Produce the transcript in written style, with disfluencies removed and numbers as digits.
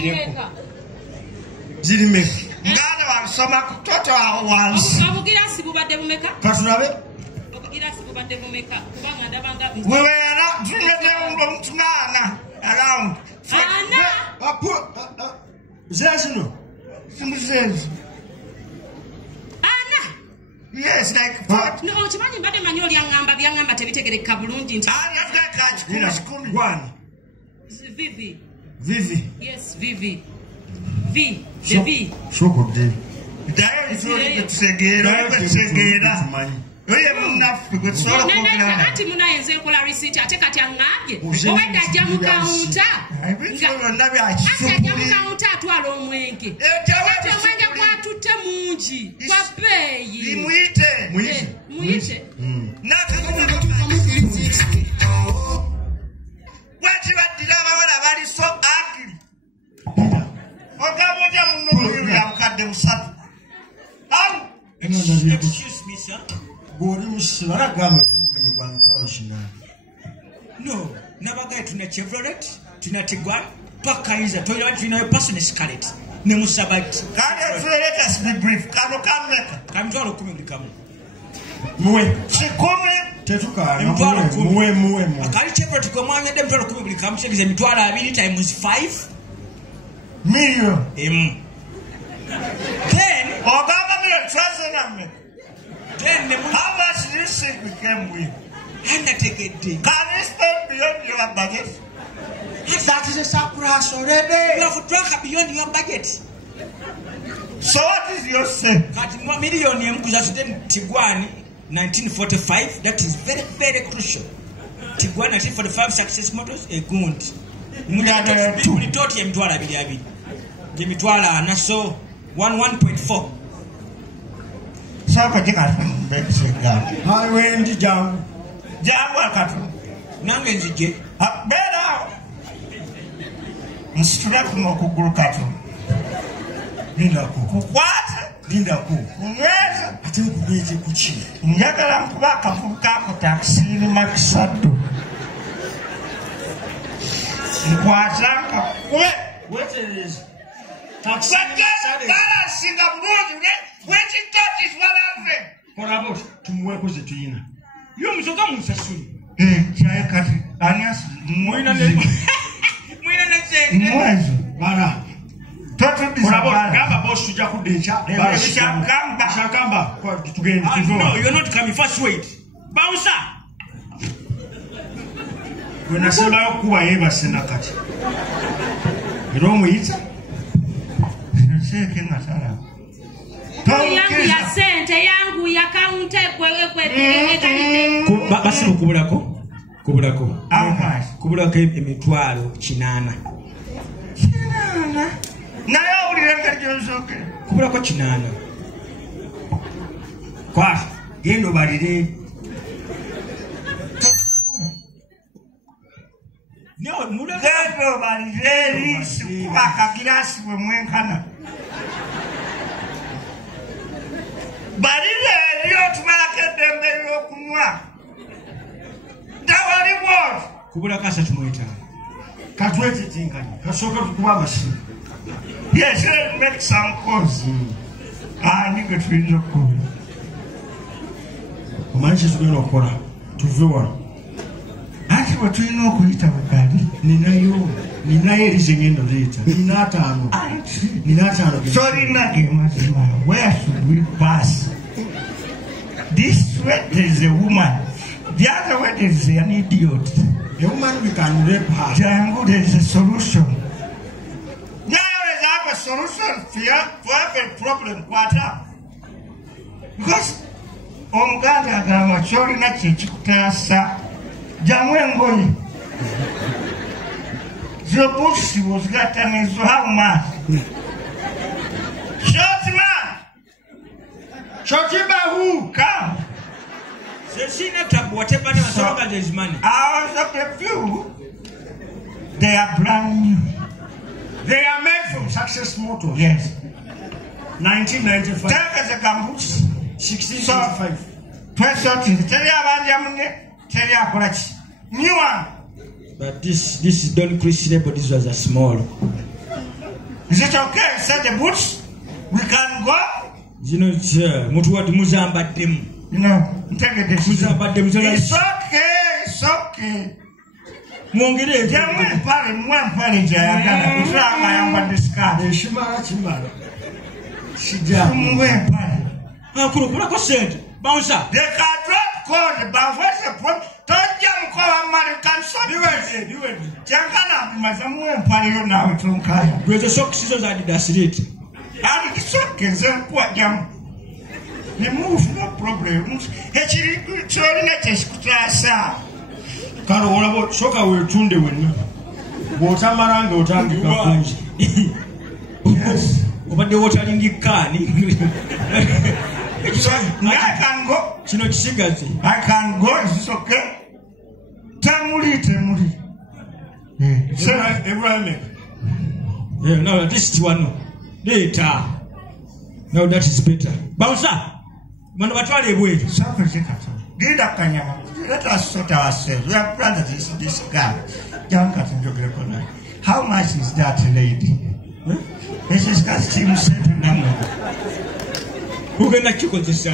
zireko. Zirimeka. Ngana wasoma kutoto wa wansi. Abugira sibubadde bumeka? Katulabe. Abugira sibubadde bumeka. Kubanga ndabanga. Wewe ara tunede mtumana around. Ana. Zezino. Simuzezi. Yes, like what? No, chimanyi mbade manyoli byangamba tebitegereka bulungi nti. Kumi. One. Vivi. Vivi. Yes, Vivi. V. The V. Shoko de. Dayo isori kutsegera. Oye munafu kutsoro kugana. Ati munayenze kola receipt ate kati angabye. Oweda jamu kaunta. Ati jamu kaunta atwala omwenge. Ati omwenge kwatutte mungi. Kwa peyi. Muite. Wati badira bawala bali so ugly. Ogamoja muno ya mkade musatu. Excuse me, sir. Gori musibara gama tumwe kwa mtwaro shinani. No, nabaga tuna Chevrolet, tuna Tiguan, twakaiza toyira tuna personal Scarlett. Ne musabati. Kale let us be brief. Kano kameka. Kamtwalo 10 ndikamu. Muwe. Chikome tetuka muwe. Akali Chevrolet ko mwanya de mtwalo 10 ndikamu chekize mitwalo 2 times 5 million. Then Obama me then how much this thing became with? Undertaken. Can you spend beyond your budget? That is a surplus already. You have drunk beyond your budget. So what is your say? Kat million yamkuzatuden Tiguan 1945. That is very, very crucial. Tiguan 1945 success models a good. Mulitoti yemtwala abiri. Yemitwala naso 1.4. Saka tika mbekisega. Highway ndi jamu. Jamu akatu. Nange nzije. Bera. Msitula kumokuguru katu. Linda ku. Kukwata. Linda ku. Kunyweza. Ate kubeje kuchi. Njagala nkubaka ku taxi ni makisatu. Nkwatanga kwe. What is taxi? Bala singa bulungi ne. Which touches what happened? Korabo tumwekoze tuyina. Yo musoka musasuli. Chaya kati. Anias mwina ne. Mwina ne sente. Mwezo. Bara. Toto disabara. Korabo gamba boss tuja kudecha. Bara shakamba. Kwa tugende. No, you're not coming. First wait. Bouncer. Wenasema yokuwa yeba sena kati. Iromo yita. Seke ngasala. Yangu ya sente yangu ya kaunte basi kubulako kubulako emitwalo 8 nayo uliranga jonsoke kubulako 8 kwa gendo balire no muda gendo balire sikubaka girasi bwe mwenkana Barile liyo tumala dembe yokunywa. Dawali word. Kubula kasa tumuita. Katwete tinkani. Kasoka tukuba machine. Yes, let's make some calls. Nigga twinzo ko. Kumanisha tugenda okora. Tuvewa. Ati watwino kuita bukali. Ninayo rizengendo leta. Nina 5. Sorry nage mazima. Where should we pass? This way there is a woman. The other way there is an idiot. A woman we can rape her. Jango, there is a solution. Now there is a solution for every problem. What up? Because Omuganda agamba kyolina kyekikutaasa jamwe ngoyi. The bush was gotten in how much? Short man! Shotiba who? Come! Whatever there is money. Out of the few, they are brand new. They are made from Success Motors. Yes. 1995. Take as a campus. 1665. 2013. Tell you about Yamune. Tell you about new one. But this don't Chris but this was a small. Is it okay? Set the boots. We can go. You know, Mutuat Muzamba Dim. You know, take it. It's okay. It's okay. Mungire, German party, one party, Jaya. I am on this card. Shimara Chimara. Shijam, when party. Uncle said, Bouncer. They can drop code, but what's the problem? Don't young call American son. You were Jankana, my someone party now to Kaya. With the sock scissors, I did it. And the sock is a poor young. They move, no problems. Actually, good to class. Karo soka we tunde wenna bota maranga otandika kunji yes obadde wotalingi kani I can go kino kisigazi I can go it's okay temuli Ibrahim yeah no this is one later now that is better bouncer mwana batwale ebwetu saka zikato gida kanyama. Let us sort ourselves. We have planned this guy. How much is that lady? This is got him certain number. Who can I kill this?